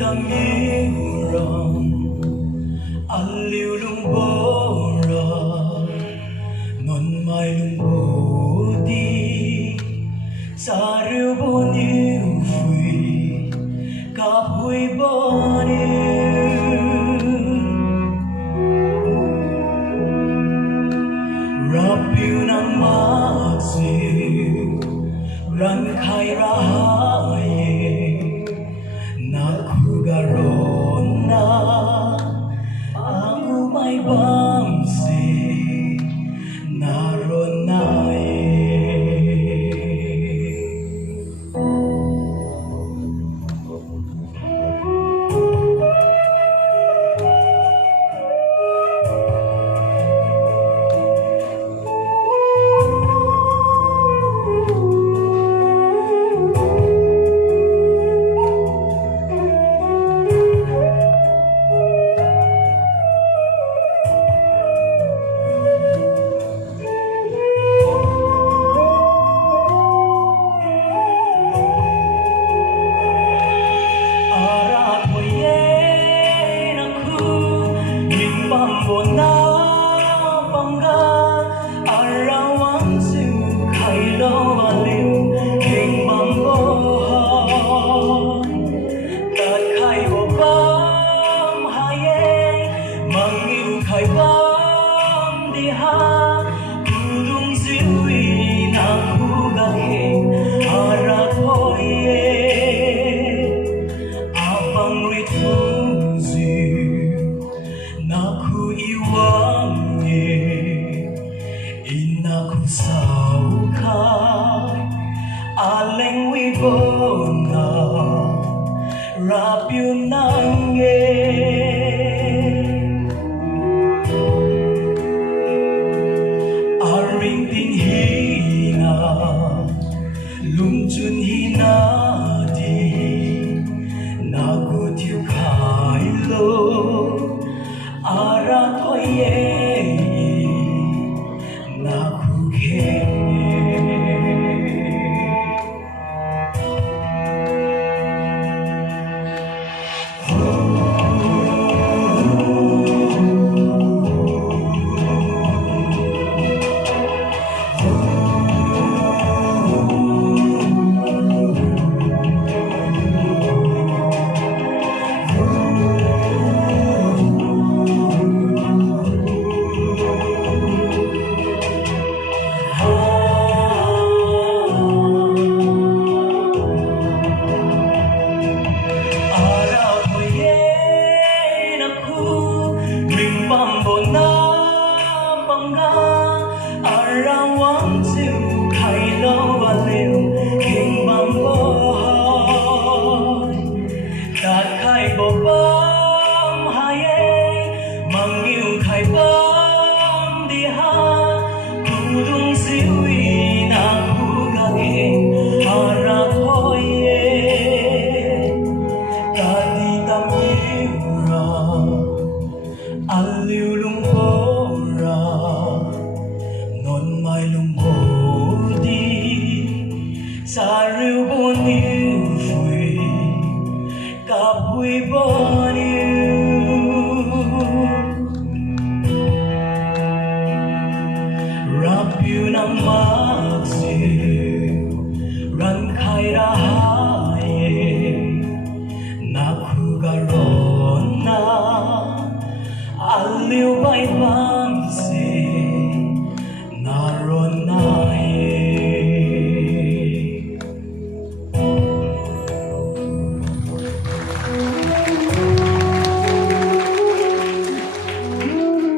tâm yêu lòng anh liều lung bố rồi non mai lung bố đi xa riu bố yêu vui cặp vui bố rap yêu nắng mát dịu ran khai ra hai na kugaron na aku may bangsi naron na Bona bangga arawang sim khailo alim king bambo tat khai bo bam haye mangim khai bam di ha kudung ziwi na kuga he ara thoye abang ritung ziu naku iwangi inaku saukai aleng wibona rapiu nange aring ting hina lumjun hina di naku tiu khai lo ara thoye na khuke Bona bangga arawang sim khailo alim king bambo tat khai bo bam haye mangiu khai bam di ha kudung siwi na kuga ke ara thoye tadi tam ra aliu lung bora non mai lung bodi sa riu bon yêu vui cặp vui bon